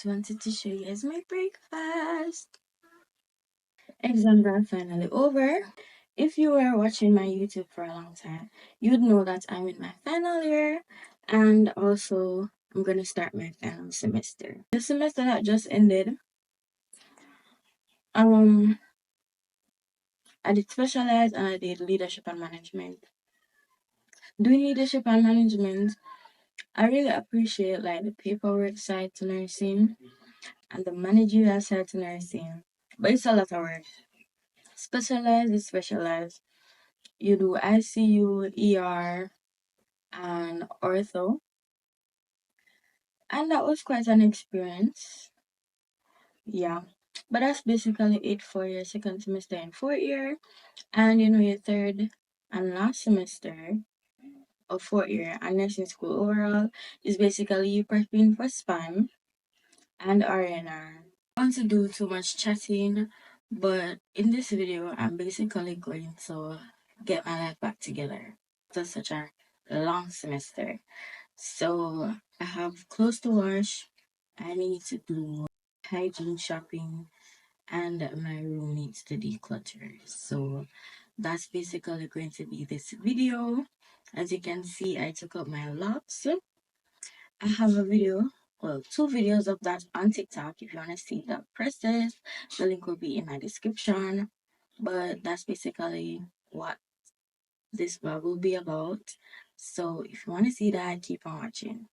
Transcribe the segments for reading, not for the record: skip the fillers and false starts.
just wanted to show you guys my breakfast. Exams are finally over. If you were watching my YouTube for a long time, you'd know that I'm in my final year and also I'm gonna start my final semester. The semester that just ended, um, I did specialize and I did leadership and management. Doing leadership and management, I really appreciate like the paperwork side to nursing and the managerial side to nursing, but it's a lot of work. Specialize is specialized. You do ICU, ER, and ortho, and that was quite an experience. Yeah, but that's basically it for your second semester and fourth year, and your third and last semester of fourth year and nursing school overall is basically you prepping for SPAN and RNR. I don't want to do too much chatting, but in this video, I'm basically going to get my life back together after such a long semester. So I have clothes to wash, I need to do hygiene shopping, and my room needs to declutter. So that's basically going to be this video. As you can see, I took out my locks. I have a video, well, two videos of that on TikTok. If you want to see the process, the link will be in my description. But that's basically what this vlog will be about. So if you want to see that, keep on watching.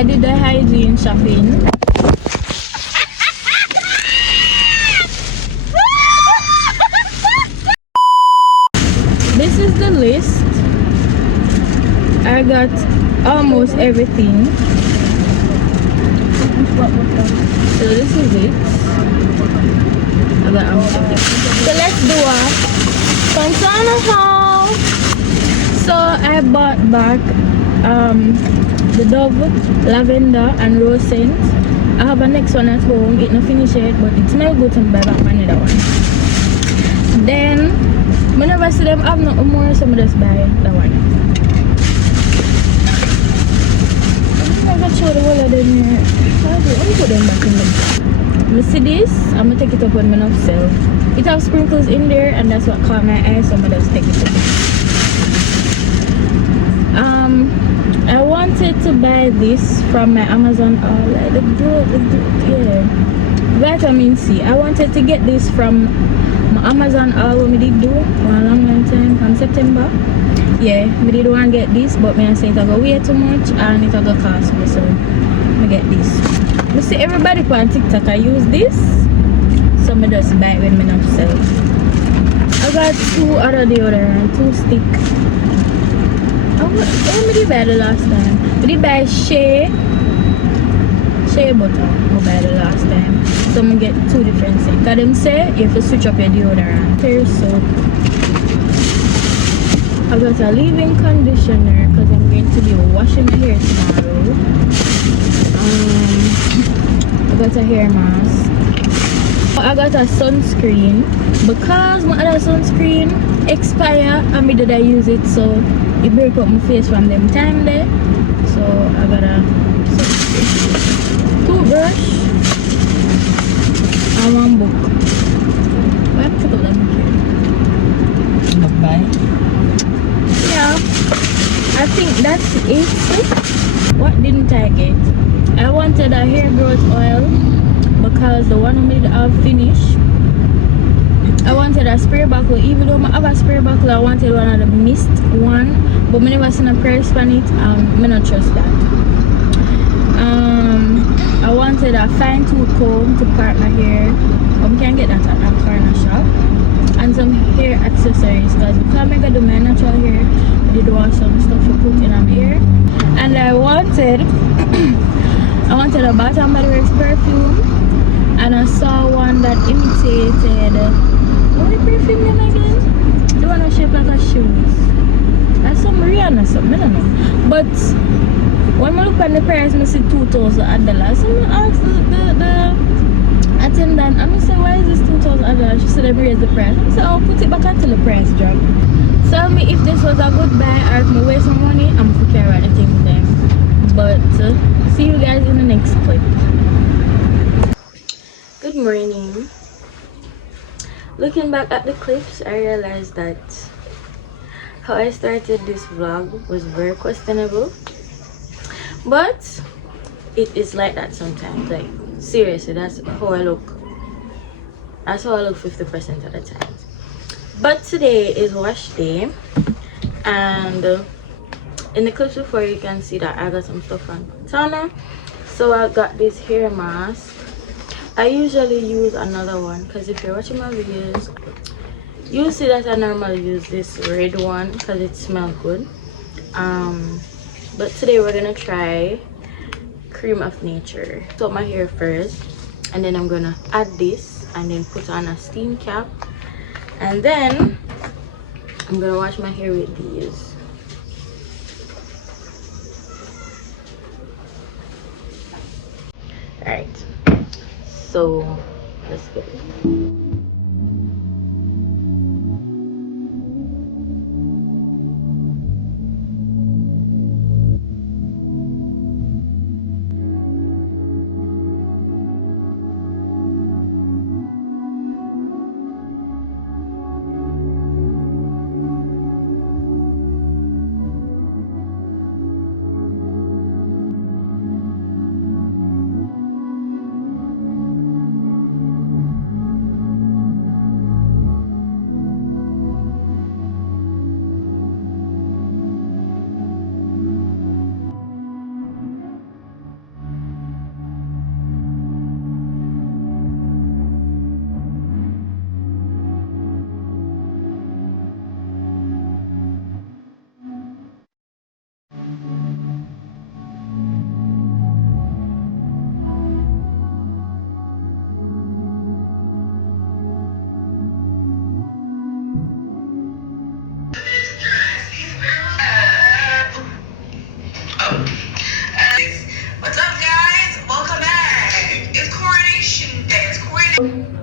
I did the hygiene shopping. This is the list. I got almost everything. So this is it. I got almost everything. So let's do a Fontana haul. So I bought back the Dove lavender and rose scent. I have a next one at home. It not finished yet, but it smells good, so I buy back another one. Then whenever I see them have no more, so I just buy that one. I'm gonna show the whole of them here. Let me put them back in them. You see this? I'm gonna take it up when I'm sell. It has sprinkles in there, and that's what caught my eye, so I'm gonna just take it up. I wanted to buy this from my Amazon haul. Yeah, vitamin C. I wanted to get this from my Amazon haul when we did do one long time from September. Yeah, we did want to get this, but I say it will go way too much and it will go cost me, so I get this. You see everybody on TikTok I use this, so I just buy it when I not sell. I got two other deodorant, two stick. What did I buy the last time? We did buy shea butter. I buy the last time. So I'm gonna get two different things. Cause them say you have to switch up your deodorant. Hair soap. I got a leave-in conditioner because I'm going to be washing my hair tomorrow. I got a hair mask. I got a sunscreen because my other sunscreen expire and me did I use it, so it break up my face from them time there. So I got a sunscreen, toothbrush, and one book. Why have I put that book here? Not buy. Yeah, I think that's it. What didn't I get? I wanted a hair growth oil because the one I made have finished. I wanted a spray buckle. Even though I have a spray buckle, I wanted one of the mist one, but I never seen a price on it. I not trust that. I wanted a fine tooth comb to part my hair, but I can get that at a corner shop. And some hair accessories because I can't do my natural hair. I did want some stuff to put in my hair. And I wanted a Bath and Body Works perfume, and I saw one that imitated what the perfume name again? The one that shaped like a shoes. That's some Rihanna something, I don't know. But when I look at the price, I see $2,000. So I asked the attendant, and I said, why is this $2,000? She said, they raised the price. I said, oh, put it back until the price drop. Tell me if this was a good buy or if I waste some money, I'm going to carry out the thing with them. But see you guys in the next clip. Good morning. Looking back at the clips, I realized that how I started this vlog was very questionable. But it is like that sometimes. Like, seriously, that's how I look. That's how I look 50% of the time. But today is wash day, and in the clips before you can see that I got some stuff on Fontana. So I got this hair mask. I usually use another one because if you're watching my videos, you'll see that I normally use this red one because it smells good. But today we're gonna try Cream of Nature. Soak my hair first, and then I'm gonna add this and then put on a steam cap, and then I'm gonna wash my hair with these. Alright, so let's go.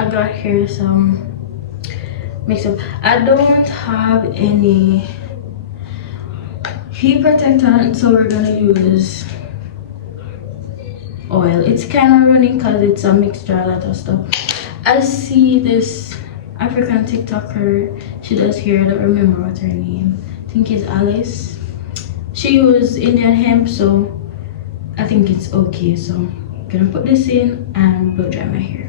I got here some mix up. I don't have any heat protectant, so we're gonna use oil. It's kind of running because it's a mixture of a lot of stuff. I see this African TikToker, she does hair, I don't remember what her name, I think it's Alice. She used Indian hemp, so I think it's okay. So I'm gonna put this in and blow dry my hair.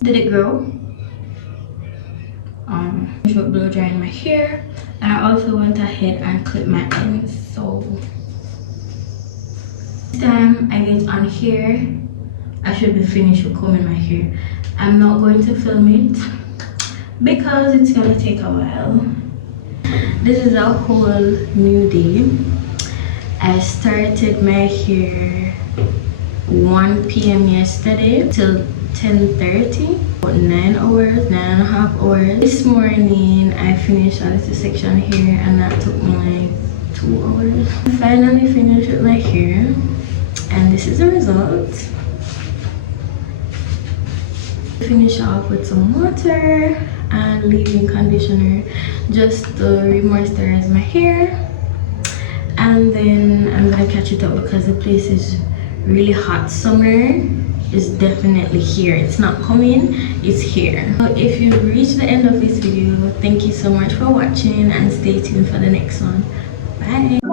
Did it grow? Short blow drying my hair, and I also went ahead and clipped my ends. So this time I get on here, I should be finished with combing my hair. I'm not going to film it because it's gonna take a while. This is a whole new day. I started my hair 1 p.m. yesterday till 10:30, about 9 hours, 9.5 hours. This morning I finished a little section here, and that took me like 2 hours. I finally finished with my hair, and this is the result. Finish off with some water and leave-in conditioner just to re-moisturize my hair, and then I'm gonna catch it up because the place is really hot. Summer is definitely here. It's not coming, it's here. So if you've reached the end of this video, thank you so much for watching, and stay tuned for the next one. Bye.